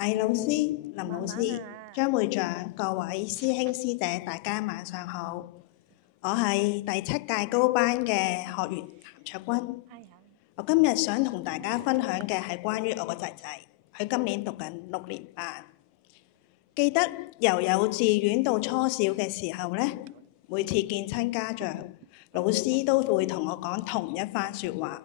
魏老師、林老師、張會長、各位師兄師姐，大家晚上好。我係第7屆高班嘅學員譚卓君。我今日想同大家分享嘅係關於我個仔仔，佢今年讀緊6年班。記得由幼稚園到初小嘅時候呢，每次見親家長，老師都會同我講同一番説話，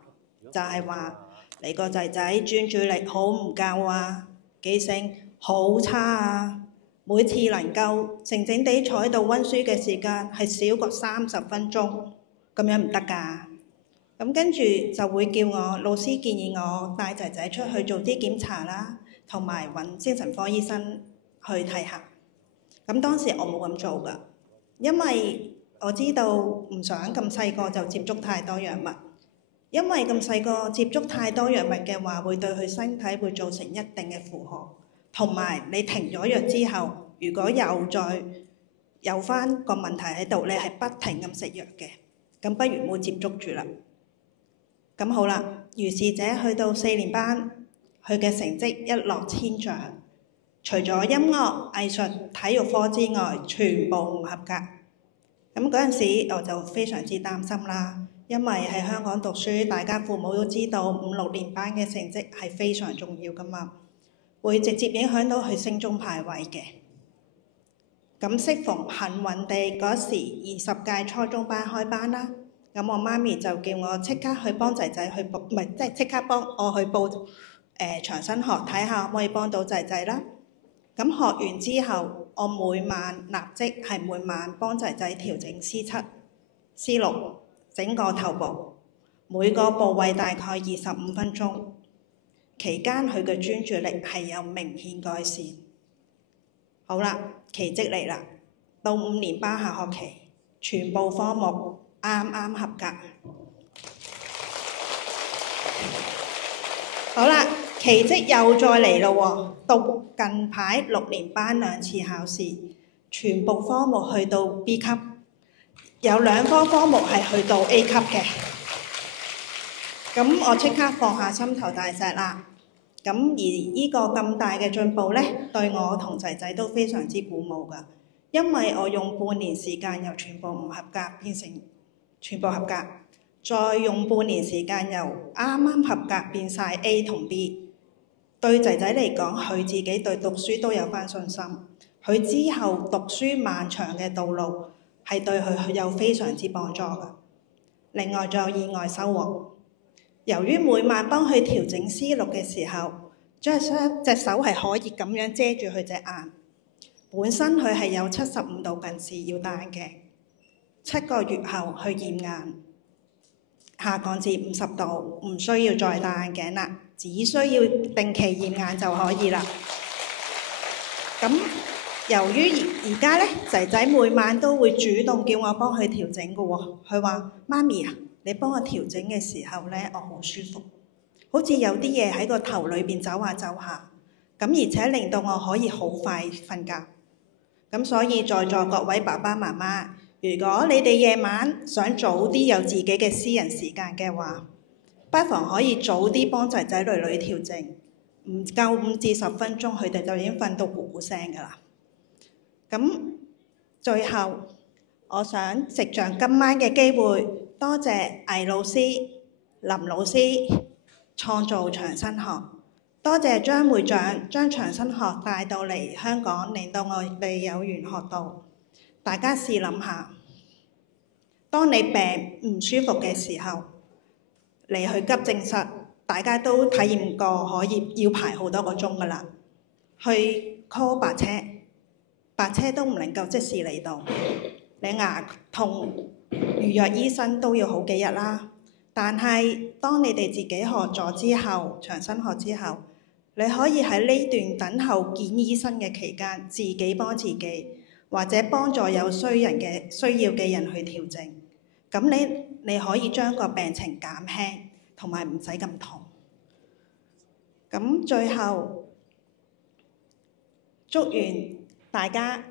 就係話你個仔仔專注力好唔夠啊，記性好差啊，每次能夠靜靜地坐喺度温書嘅時間係少過30分鐘，咁樣唔得㗎。咁跟住就會叫我老師建議我帶仔仔出去做啲檢查啦，同埋揾精神科醫生去睇下。咁當時我冇咁做㗎，因為我知道唔想咁細個就接觸太多藥物，因為咁細個接觸太多藥物嘅話，會對佢身體會造成一定嘅負荷。同埋你停咗藥之後，如果又再有返個問題喺度，你係不停咁食藥嘅，咁不如冇接觸住啦。咁好啦，如是者去到4年班，佢嘅成績一落千丈，除咗音樂、藝術、體育科之外，全部唔合格。咁嗰陣時我就非常之擔心啦，因為喺香港讀書，大家父母都知道5、6年班嘅成績係非常重要㗎嘛，會直接影響到佢升中排位嘅。咁適逢幸運地嗰時20屆初中班開班啦，咁我媽咪就叫我即刻去幫仔仔去報，唔係即係即刻幫我去報長新學睇下可唔可以幫到仔仔啦。咁學完之後，我每晚立即係每晚幫仔仔調整C7、C6，整個頭部，每個部位大概25分鐘。期間佢嘅專注力係有明顯改善。好啦，奇蹟嚟啦！到5年班下學期，全部科目啱啱合格。好啦，奇蹟又再嚟咯喎！到近排6年班2次考試，全部科目去到 B 級，有2科目係去到 A 級嘅。咁我即刻放下心頭大石啦。咁而呢個咁大嘅進步呢，對我同仔仔都非常之鼓舞㗎。因為我用半年時間由全部唔合格變成全部合格，再用半年時間由啱啱合格變晒 A 同 B。對仔仔嚟講，佢自己對讀書都有返信心。佢之後讀書漫長嘅道路係對佢有非常之幫助㗎。另外仲有意外收穫。由於每晚幫佢調整C6嘅時候，隻手係可以咁樣遮住佢隻眼。本身佢係有75度近視要戴眼鏡，7個月後去驗眼，下降至50度，唔需要再戴眼鏡啦，只需要定期驗眼就可以啦。咁由於而家呢，仔仔每晚都會主動叫我幫佢調整㗎喎，佢話：媽咪啊，你幫我調整嘅時候呢，我好舒服，好似有啲嘢喺個頭裏邊走下走下，咁而且令到我可以好快瞓覺。咁所以在座各位爸爸媽媽，如果你哋夜晚想早啲有自己嘅私人時間嘅話，不妨可以早啲幫仔仔女女調整，唔夠5至10分鐘，佢哋就已經瞓到咕咕聲㗎啦。咁最後，我想藉着今晚嘅機會，多謝魏老師、林老師創造長新學，多謝張會長將長新學帶到嚟香港，令到我哋有緣學到。大家試諗下，當你病唔舒服嘅時候，你去急症室，大家都體驗過可以要排好多個鐘㗎啦。去 call 白車，白車都唔能夠即時嚟到。你牙痛預約醫生都要好幾日啦。但係當你哋自己學咗之後，長新學之後，你可以喺呢段等候見醫生嘅期間，自己幫自己，或者幫助有需要嘅人去調整。咁你可以將個病情減輕，同埋唔使咁痛。咁最後祝願大家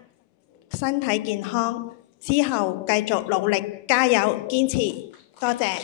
身體健康，之後繼續努力加油堅持。多謝。